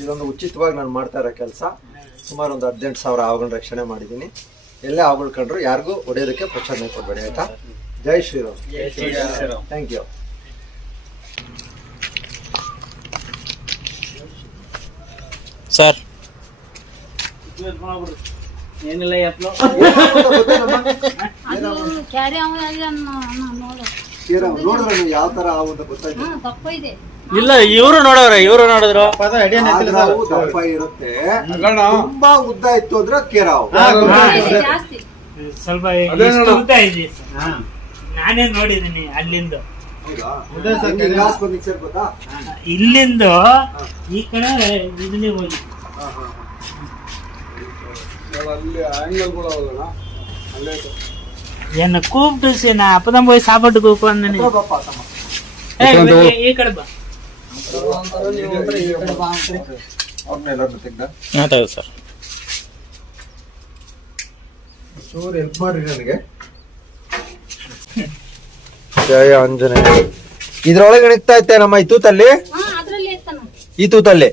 ಇದೊಂದು ಉಚಿತವಾಗಿ ನಾನು ಮಾಡ್ತಾ ಇರೋ ಕೆಲಸ. ಸುಮಾರು ಒಂದು 18,000 ಹಾವುಗಳನ್ನ ರಕ್ಷಣೆ ಮಾಡಿದ್ದೀನಿ. ಎಲ್ಲೇ ಹಾವುಗಳು ಕಂಡ್ರು ಯಾರಿಗೂ ಹೊಡೆಯೋದಕ್ಕೆ ಪ್ರಚೋದನೆ ಕೊಡಬೇಡಿ, ಆಯ್ತಾ? ಜೈ ಶ್ರೀರಾಮ್. Thank you. ಸರ್ ಏನಿಲ್ಲ ನೋಡಿದ್ರೆ ಯಾವ ತರ ಹಾವು ಅಂತ ಗೊತ್ತಾಯ್ತು? ಇಲ್ಲ, ಇವರು ನೋಡವ್ರೆ, ಇವರು ನೋಡಿದ್ರು. ದಪ್ಪ ಇರುತ್ತೆ, ತುಂಬಾ ಉದ್ದ ಇತ್ತು ಅಂದ್ರೆ ಕೇರಾವು. ಸ್ವಲ್ಪ ಉದ್ದ ಇದೆ. ನಾನೇ ನೋಡಿದೀನಿ ಅಲ್ಲಿಂದ. ಇಲ್ಲಿಂದ ಈ ಕಡೆ ಇದನ್ನೇ ಹೋಗಿ என்ன கூப்பிட்டு நான் அப்பதான் போய் சாப்பாட்டுக்கு உட்காந்து ಈ ಕಡೆ ಬಾ. ಸರ್ ಚೂರು ಹೆಲ್ಪ್ ಮಾಡ್ರಿ ನನಗೆ. ಜಯ ಆಂಜನೇಯ. ಇದ್ರೊಳಗೆ ಇಣಿಕ್ತಾ ಇತ್ತೆ ನಮ್ಮ ಈ ತೂತಲ್ಲಿ, ಈ ತೂತಲ್ಲಿ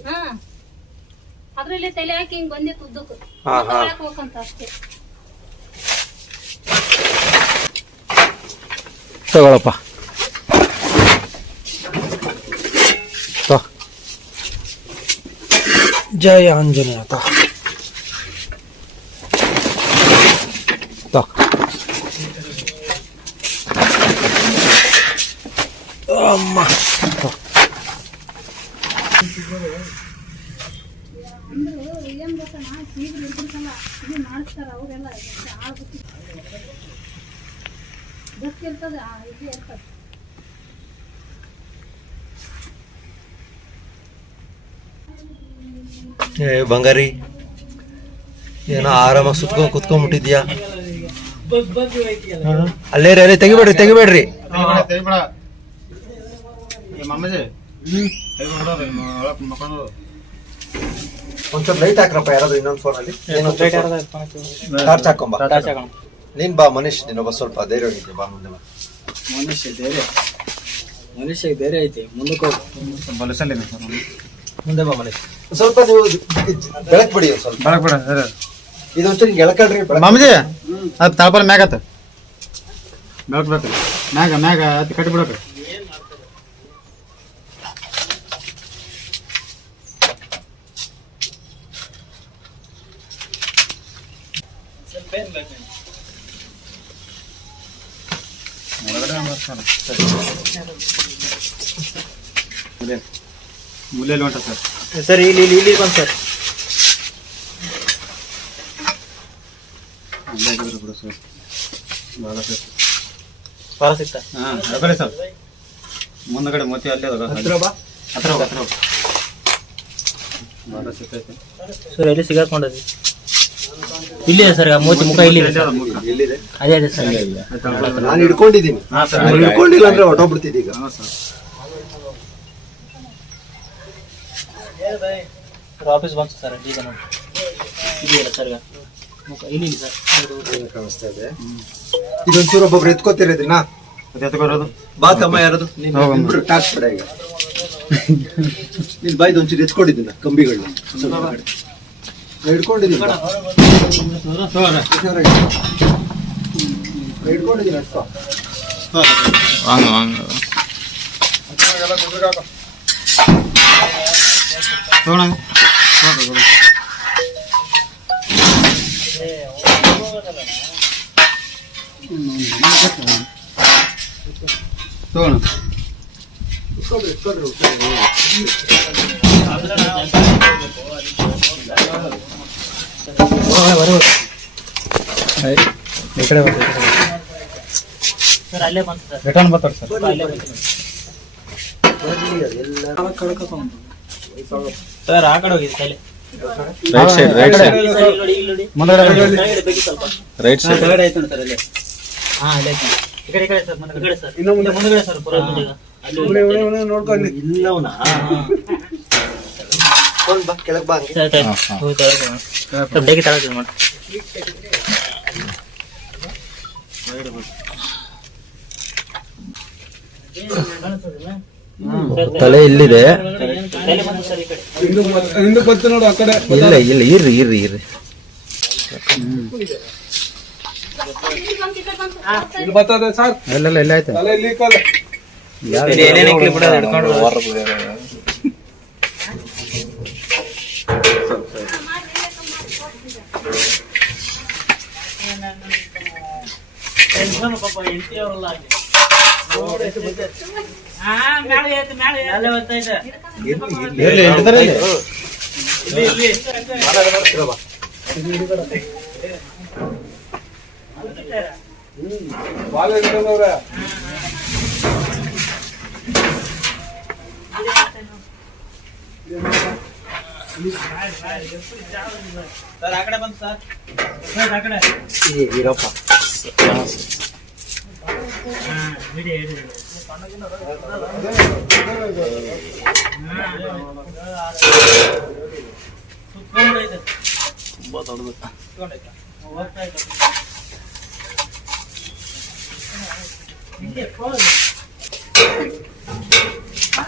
ತಲೆ ಹಾಕಿ ಹಿಂಗ್ ಬಂದೆ ತುದ್ದಕ್ಕೆ ತಗೊಳಪ್ಪ. ಜಯ ಆಂಜನೇಯ. ಅಮ್ಮ ಬಂಗಾರಿ, ಏನೋ ಆರಾಮಾಗಿ ಸುತ್ಕೊಂಡ್ ಕುತ್ಕೊಂಡ್ಬಿಟ್ಟಿದ್ಯಾ? ಅಲ್ಲೇ ರೀ, ಅಲ್ಲೇ ತೆಗಿಬೇಡ್ರಿ. ಒಂಚೂರು ಲೈಟ್ ಹಾಕ್ರಪ್ಪ ಯಾರಾದ್ರು ಇನ್ನೊಂದು ಫೋನಲ್ಲಿ. ಟಾರ್ಚ್ ಹಾಕೊಂಬ. ನೀನ್ ಬಾ ಮನೀಶ್, ನೀನೊಬ್ಬ ಸ್ವಲ್ಪ ಧೈರ್ಯ ಹೋಗಿದ್ದೆ, ಬಾ ಮುಂದೆ ಬಾ. ಮನುಷ್ಯ ಧೈರ್ಯ ಐತಿ, ಮುಂದಕ್ಕೆ ಹೋಗಿ ಮುಂದೆ ಬಾ ಮನೀಶ್. ಸ್ವಲ್ಪ ನೀವು ಬೆಳಕ್ ಬಿಡಿ, ಸ್ವಲ್ಪ ಬೆಳಕ್ ಬಿಡ. ಇದೊಂಚೂರು ಎಳ್ಕಳ್ರಿ ಮಾಮಜಿ. ಅದು ತಳಪಲ್ ಮ್ಯಾಗ ಆತ ಬೆಳಕ್ ಬೇಕು, ಮ್ಯಾಗ ಅದು ಕಟ್ಟಿ ಬಿಡಕ. ಮೂಲೆಯಲ್ಲಿ ಹೊಂಟ ಸರ್. ಸರ್ ಇಲ್ಲಿ ಬಂದು ಸರ್. ಬಿಡು ಸರ್, ಭಾಳ ಸರ್ ಭಾಳ ಸಿಗ್ತಾ. ಹಾಂ ಸರ್, ಮುಂದಗಡೆ ಮೋತಿ ಅಲ್ಲೇ ಹತ್ರ ಭಾಳ ಸಿಗ್ತೈತೆ ಸರ್. ಎಲ್ಲಿ ಸಿಗಾಕೊಂಡದಿ? ಇಲ್ಲಿದೆ ಸರ್, ಮೋತಿ ಮುಖ ಇಲ್ಲಿದೆ. ಅದೇ ಸರ್, ನಾನು ಹಿಡ್ಕೊಂಡಿದ್ದೀನಿ. ಹಿಡ್ಕೊಂಡಿಲ್ಲ ಅಂದ್ರೆ ಹೊಟ್ಟೋಗ್ಬಿಡ್ತಿದ್ದೆ ಈಗ. ಆಫೀಸ್ ಬಂತು ಸರ್, ಈಗ ನೋಡಿ ಇದೆಯಲ್ಲ ಸರ್, ಇಲ್ಲಿ ಸರ್ ಕಾಣಿಸ್ತಾ ಇದೆ. ಇದೊಂಚೂರು ಒಬ್ಬೊಬ್ರು ಎತ್ಕೋತೀರ ಇದನ್ನ. ಎತ್ಕೋರೋದು ಬಾ ತಮ್ಮ, ಯಾರದು ಇಬ್ರು ಟಾಕ್ಸ್ ಬಿಡ. ಈಗ ನೀನ್ ಬಾಯ್ದು ಒಂಚೂರು ಎತ್ಕೊಂಡಿದ್ದೀನ ಕಂಬಿಗಳನ್ನ ಹಿಡ್ಕೊಂಡಿದ್ದೀನಿ. ಹಿಡ್ಕೊಂಡಿದ್ದೀನಿ ಅಷ್ಟು. ಸರ್ ಅಲ್ಲೇ ಬಂತು ಸರ್. ರಿಟರ್ನ್ ಬರ್ತಾರೆ ಸರ್. ಸರ್ ಆ ಕಡೆ ಹೋಗಿದೆ ತಲೆ. ರೈಟ್ ಸೈಡ್ ನೋಡಿ ಮುಂದಗಡೆ ಸ್ವಲ್ಪ ರೈಟ್ ಸೈಡ್ ಕೆಳಗಡೆ ಐತೆ ಸರ್ ಅಲ್ಲಿ. ಹಾ ಅಲ್ಲೇ ಐತೆ. ಈ ಕಡೆ ಸರ್, ಮುಂದಗಡೆ ಸರ್, ಇನ್ನು ಮುಂದಗಡೆ ಸರ್. ಪುರ ಅಲ್ಲಿ ನೋಡ್ಕೊಳ್ಳಿ. ಇಲ್ಲವನ ಫೋನ್ ಬಾ ಕೆಳಗೆ ಬಾ ಹಂಗೆ. ಸ್ವಲ್ಪ ಡೇಗೆ ತಗೊಳ್ತೀವಿ ನೋಡಿ. ತಲೆ ಇಲ್ಲಿದೆ. ಹಿಂದಕ್ಕೆ ಬರ್ತು ನೋಡು ಆ ಕಡೆ. ಇಲ್ಲ ಇಲ್ಲ ಇರ್ರಿ ಇರ್ರಿ ಇರ್ರಿ. ಇಲ್ಲಿ ಬರ್ತದೆ ಸರ್. ಇಲ್ಲ ಎಲ್ಲ ಆಯ್ತು. ತಲೆ ಇಲ್ಲಿ ಕಾಲ. ಏನೇನು ಕ್ಲಿಪ್ ಬಿಡೋದು ಹಿಡ್ಕೊಂಡು ಇರ್ಲಿ ಹಿಡ್ದಾರೆ ಇಲ್ಲಿ. ಬಾಲ ಹಿಡ್ಕೊಂಡವ್ರೆ. ಇರಪ್ಪ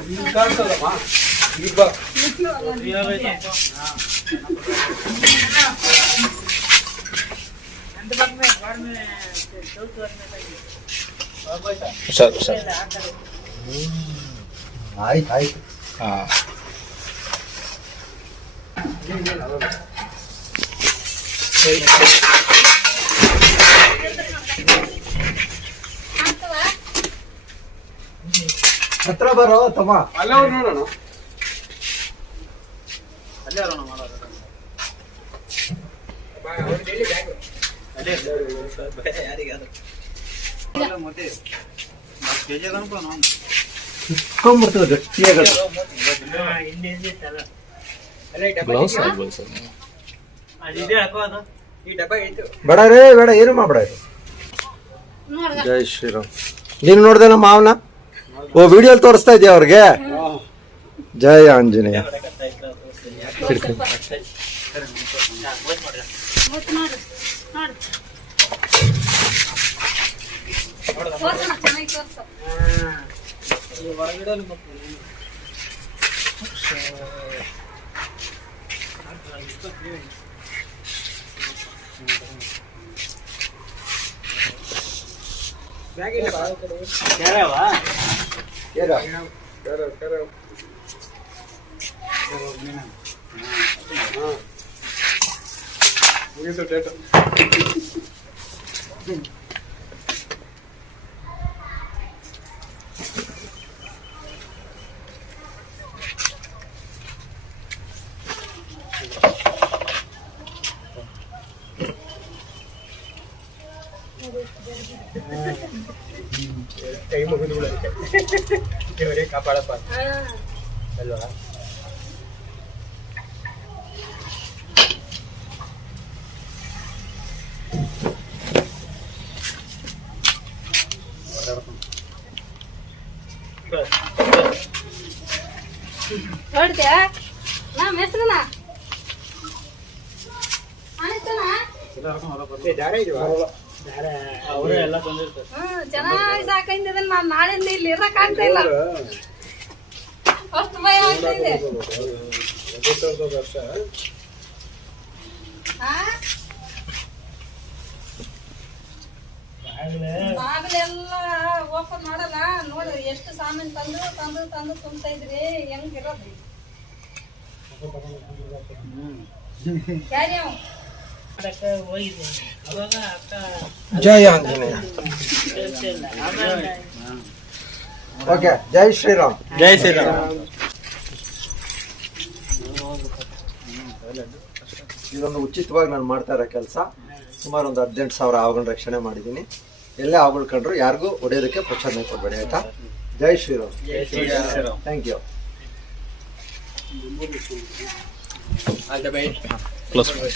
ಇಲ್ಲಿ ಕಾಣ್ತದಮ್ಮ. ಈಗ ಬಾ. Sir sir. ಆಯ್ತು ಆಯ್ತು. ಹಾಂ ಹತ್ರ ಬರೋ ತಮ್ಮ. ಅಲ್ಲೇ ಅವ್ರು ನೋಡೋಣ. ಇಟ್ಕೊಂಡ್ಬಿಡ್ತದೆ ಗಟ್ಟಿಯಾಗ. ಗ್ಲೌಸ್ ಆಗ್ಬೋದು ಸರ್. ಬೇಡ ರೇ ಬೇಡ, ಏನು ಮಾಡ್ಬೇಡ ಇದು. ಜೈ ಶ್ರೀರಾಮ್. ನೀನು ನೋಡ್ದೆ ನಮ್ಮ ಮಾವನ? ಓ ವಿಡಿಯೋಲಿ ತೋರಿಸ್ತಾ ಇದೆಯಾ ಅವ್ರಿಗೆ? ಜೈ ಆಂಜನೇಯ. ಮುಗೀತು ಡೇಟ್. ಕೈ ಮುಗಿದು ದೇವರೇ ಕಾಪಾಡಪ್ಪ ಅಲ್ವಾ. ನೋಡ್ದ್ಯಾ ನಮ್ಮ ಹೆಸರನ್ನ ಚೆನ್ನಾಗಿ ಸಾಕಂದಿದ್ರೆ ನಾನು ನಾಳೆಯಿಂದ ಇಲ್ಲಿ ಇರಕ್ ಆಗ್ತಾ ಇಲ್ಲ. ಅಷ್ಟು ಭಯ ಆಗ್ತಾ ಇದೆ. ಬಾಗಿಲೆಲ್ಲ ಓಪನ್ ಮಾಡಲ್ಲ. ನೋಡಿ ಎಷ್ಟು ಸಾಮಾನು ತಂದು ತಂದು ತಂದು ತುಂಬ್ತಾ ಇದ್ರಿ. ಹೆಂಗಿರೋದ್ರಿ ಯಾರ್ಯಾವ ಜೈ ಆಂಜನೇಯ. ಓಕೆ, ಜೈ ಶ್ರೀರಾಮ್. ಜೈ ಶ್ರೀರಾಮ್. ಇದೊಂದು ಉಚಿತವಾಗಿ ನಾನು ಮಾಡ್ತಾ ಇರೋ ಕೆಲಸ. ಸುಮಾರು ಒಂದು 18,000 ಹಾವುಗಳನ್ನ ರಕ್ಷಣೆ ಮಾಡಿದ್ದೀನಿ. ಎಲ್ಲೇ ಹಾವುಗಳು ಕಂಡ್ರು ಯಾರಿಗೂ ಹೊಡೆಯೋದಕ್ಕೆ ಪ್ರಚೋದನೆ ಕೊಡಬೇಡಿ, ಆಯ್ತಾ? ಜೈ ಶ್ರೀರಾಮ್. Thank you. ಕ್ಲೋಸ್ ಮಾಡಿ.